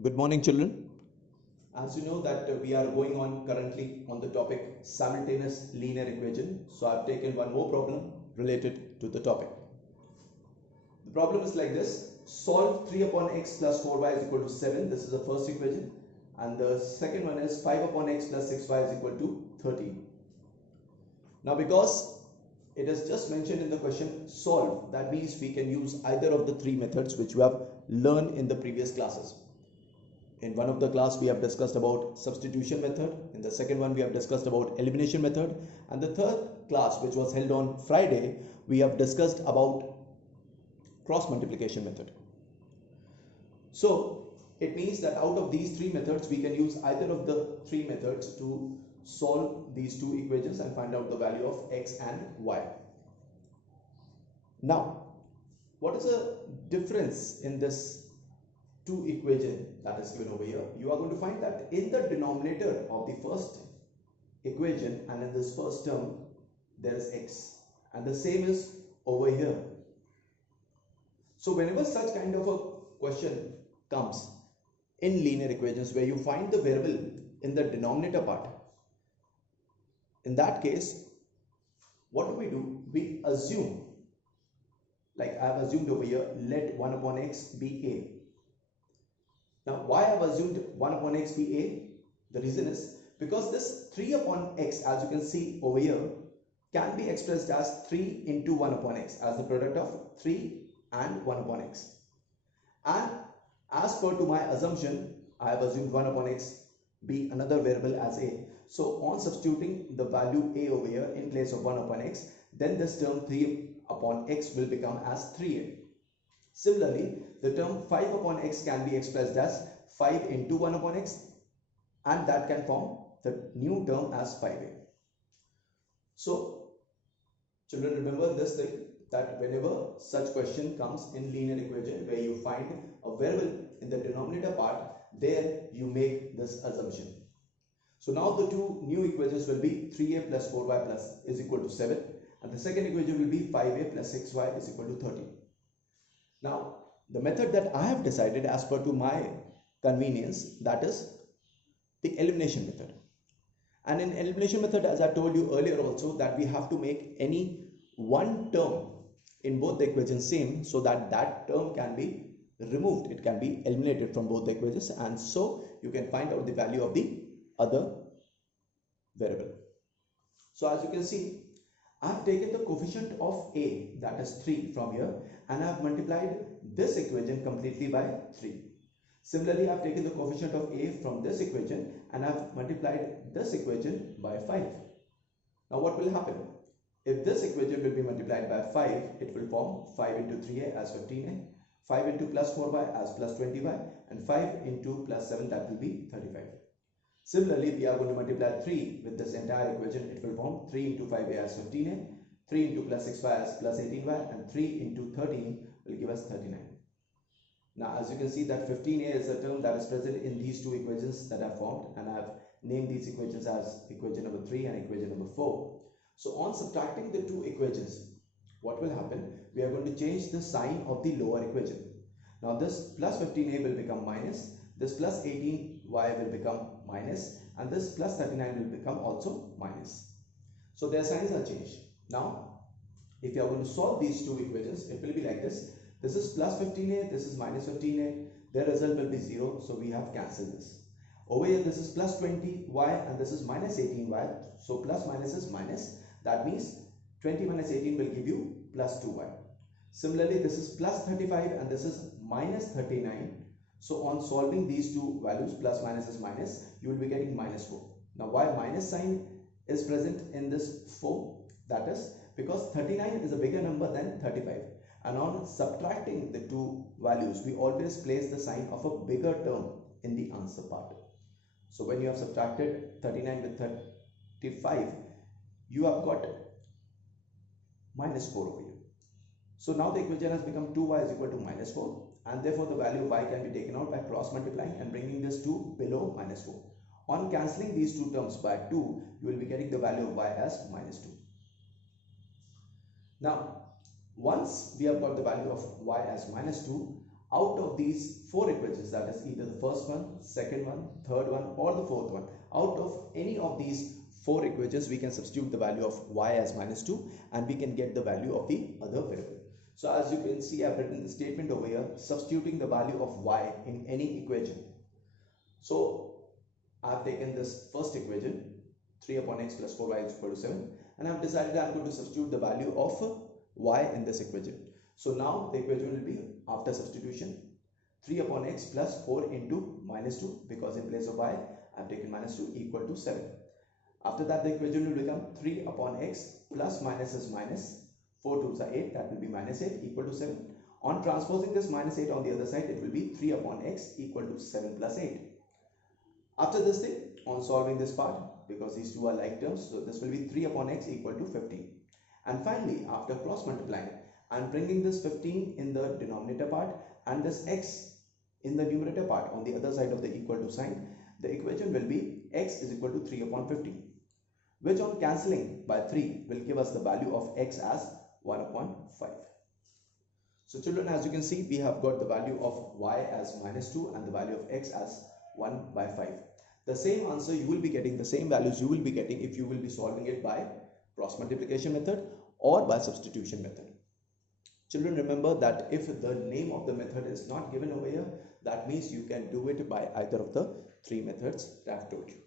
Good morning, children. As you know that we are going on currently on the topic simultaneous linear equation. So I've taken one more problem related to the topic. The problem is like this. Solve 3 upon x plus 4y is equal to 7. This is the first equation. And the second one is 5 upon x plus 6y is equal to 13. Now because it is just mentioned in the question solve, that means we can use either of the three methods which we have learned in the previous classes. In one of the class we have discussed about substitution method, in the second one we have discussed about elimination method, and the third class, which was held on Friday, we have discussed about cross multiplication method. So it means that out of these three methods we can use either of the three methods to solve these two equations and find out the value of x and y. Now what is the difference in this two equation that is given over here? You are going to find that in the denominator of the first equation and in this first term there is x, and the same is over here. So whenever such kind of a question comes in linear equations where you find the variable in the denominator part, in that case what do? We assume, like I have assumed over here, let 1 upon x be a. Now why I have assumed 1 upon x be a? The reason is because this 3 upon x, as you can see over here, can be expressed as 3 into 1 upon x, as the product of 3 and 1 upon x. And as per to my assumption, I have assumed 1 upon x be another variable as a. So on substituting the value a over here in place of 1 upon x, then this term 3 upon x will become as 3a. Similarly, the term 5 upon x can be expressed as 5 into 1 upon x, and that can form the new term as 5a. So children, remember this thing, that whenever such question comes in linear equation where you find a variable in the denominator part, there you make this assumption. So now the two new equations will be 3a plus 4y plus is equal to 7, and the second equation will be 5a plus 6y is equal to 13. Now the method that I have decided as per to my convenience, that is the elimination method. And in elimination method, as I told you earlier also, that we have to make any one term in both the equations same, so that that term can be removed, it can be eliminated from both the equations, and so you can find out the value of the other variable. So as you can see, I have taken the coefficient of a, that is 3 from here, and I have multiplied this equation completely by 3. Similarly, I have taken the coefficient of a from this equation and I have multiplied this equation by 5. Now what will happen? If this equation will be multiplied by 5, it will form 5 into 3a as 15a, 5 into plus 4y as plus 20y, and 5 into plus 7, that will be 35. Similarly, we are going to multiply 3 with this entire equation. It will form 3 into 5a as 15a, 3 into plus 6y as plus 18y, and 3 into 13 will give us 39. Now as you can see that 15a is a term that is present in these two equations that I formed, and I have named these equations as equation number 3 and equation number 4. So on subtracting the two equations, what will happen? We are going to change the sign of the lower equation. Now this plus 15a will become minus, this plus 18y will become minus, and this plus 39 will become also minus. So their signs are changed. Now if you are going to solve these two equations, it will be like this. This is plus 15a, this is minus 15a, their result will be 0, so we have cancelled this. Over here this is plus 20y and this is minus 18y, so plus minus is minus, that means 20 minus 18 will give you plus 2y. Similarly, this is plus 35 and this is minus 39, so on solving these two values, plus minus is minus, you will be getting minus 4. Now why minus sign is present in this 4? That is because 39 is a bigger number than 35. And on subtracting the two values, we always place the sign of a bigger term in the answer part. So when you have subtracted 39 with 35, you have got minus 4 over here. So now the equation has become 2y is equal to minus 4, and therefore the value of y can be taken out by cross multiplying and bringing this 2 below minus 4. On cancelling these two terms by 2, you will be getting the value of y as minus 2. Now once we have got the value of y as minus 2, out of these four equations, that is either the first one, second one, third one, or the fourth one, out of any of these four equations, we can substitute the value of y as minus 2 and we can get the value of the other variable. So as you can see, I've written the statement over here, substituting the value of y in any equation. So I've taken this first equation, 3 upon x plus 4y is equal to 7, and I've decided I'm going to substitute the value of y in this equation. So now the equation will be, after substitution, 3 upon x plus 4 into minus 2, because in place of y I've taken minus 2 equal to 7. After that the equation will become 3 upon x plus minus is minus, 4 2s are 8, that will be minus 8 equal to 7. On transposing this minus 8 on the other side, it will be 3 upon x equal to 7 plus 8. After this thing, on solving this part, because these two are like terms, so this will be 3 upon x equal to 15. And finally, after cross multiplying, I am bringing this 15 in the denominator part and this x in the numerator part on the other side of the equal to sign. The equation will be x is equal to 3 upon 15, which on cancelling by 3 will give us the value of x as 1 upon 5. So children, as you can see, we have got the value of y as minus 2 and the value of x as 1 by 5. The same answer you will be getting, the same values you will be getting if you will be solving it by cross multiplication method or by substitution method. Children, remember that if the name of the method is not given over here, that means you can do it by either of the three methods that I have told you.